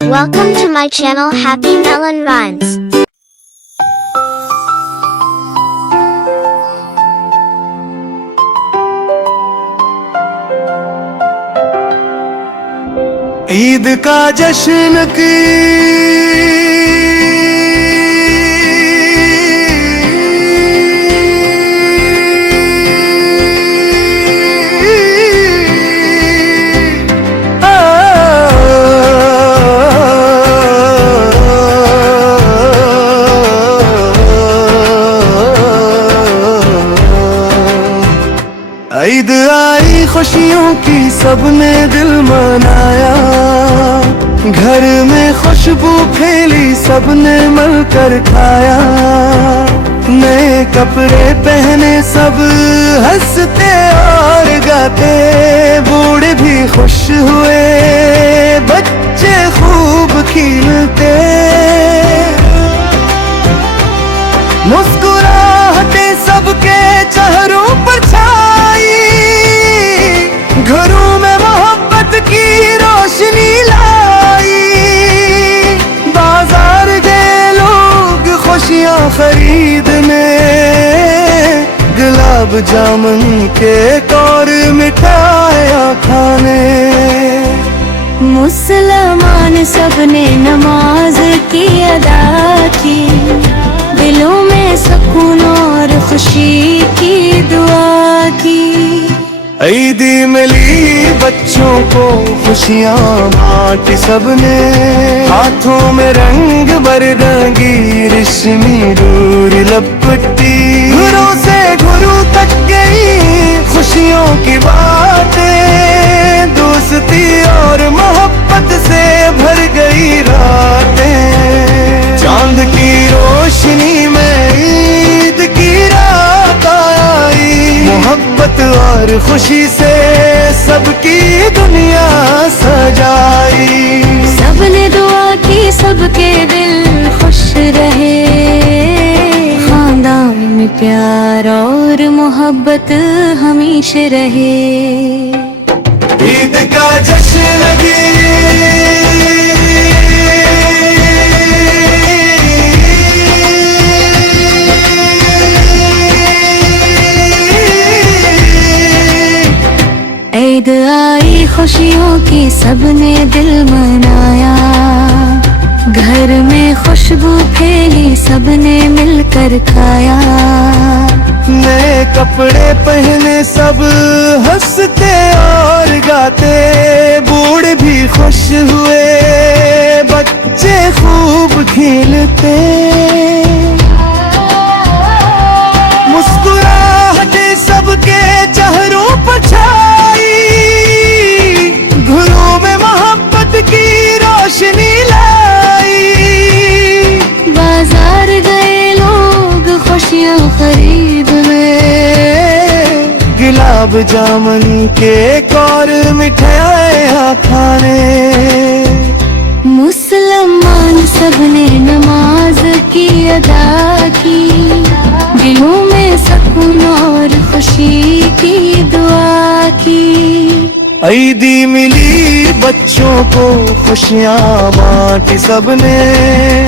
Welcome to my channel Happy Melon Rhymes. Eid का जश्न की ईद आई खुशियों की सबने दिल मनाया, घर में खुशबू फैली सबने मिलकर खाया। नए कपड़े पहने सब हंसते और गाते, बूढ़े भी खुश हुए बच्चे खूब खिलते। मुस्कुराहटे सबके चेहरों पर छाई, घरों में मोहब्बत की रोशनी लाई। बाजार गए लोग खुशियाँ खरीदने, गुलाब जामुन केक और मिठाइयाँ खाने। मुसलमान सबने नमाज की अदा की, दिलों में सुकून और खुशी की दुआ की। ईदी मिली बच्चों को खुशियाँ बांटी सबने, हाथों में रंग बरंगी रेशमी डोरी लपटी। घरों से घरों तक गई खुशियों की बातें, दोस्ती और मोहब्बत से भर गई रातें। चांद की रोशनी में ईद की रात आई, मोहब्बत और खुशी से सबकी दुनिया सजाई। सबने दुआ की सबके दिल खुश रहे, खानदान में प्यार और मोहब्बत हमेशा रहे। ईद का जश्न लगी ईद आई खुशियों की सबने दिल मनाया, घर में खुशबू फैली सबने मिलकर खाया। नए कपड़े पहने सब हंसते और गाते, बूढ़े भी खुश हुए बच्चे खूब खेलते। मुस्कुराहटे सबके चेहरों पर छाई, घरों में मोहब्बत की रोशनी लाई। बाजार गए लोग खुशियाँ खरीदने, गुलाब जामुन केक और मिठाइयाँ खाने। मुसलमान सबने नमाज की अदा की, दिलों में सुकून और खुशी की दुआ की। ईदी मिली बच्चों को खुशियाँ बांटी सबने,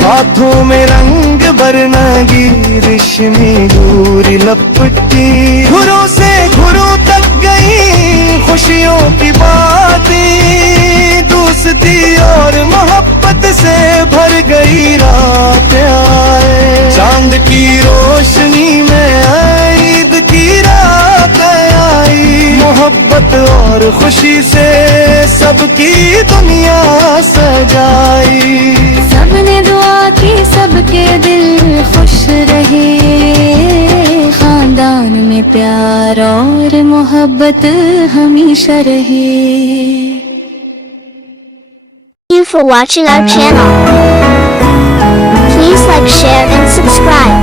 हाथों में रंग बरंगी रेशमी डोरी लपटी। घरों से घरों तक गई खुशियों की बातें, दोस्ती और मोहब्बत से भर गई रातें आए। चांद की रोशनी में ईद की रात आई, मोहब्बत और खुशी से सबकी दुनिया सजाई। सबने दुआ की सबके दिल खुश रहे, खानदान में प्यार और मोहब्बत हमेशा रहे। Thank you for watching our channel. Please like, share and subscribe.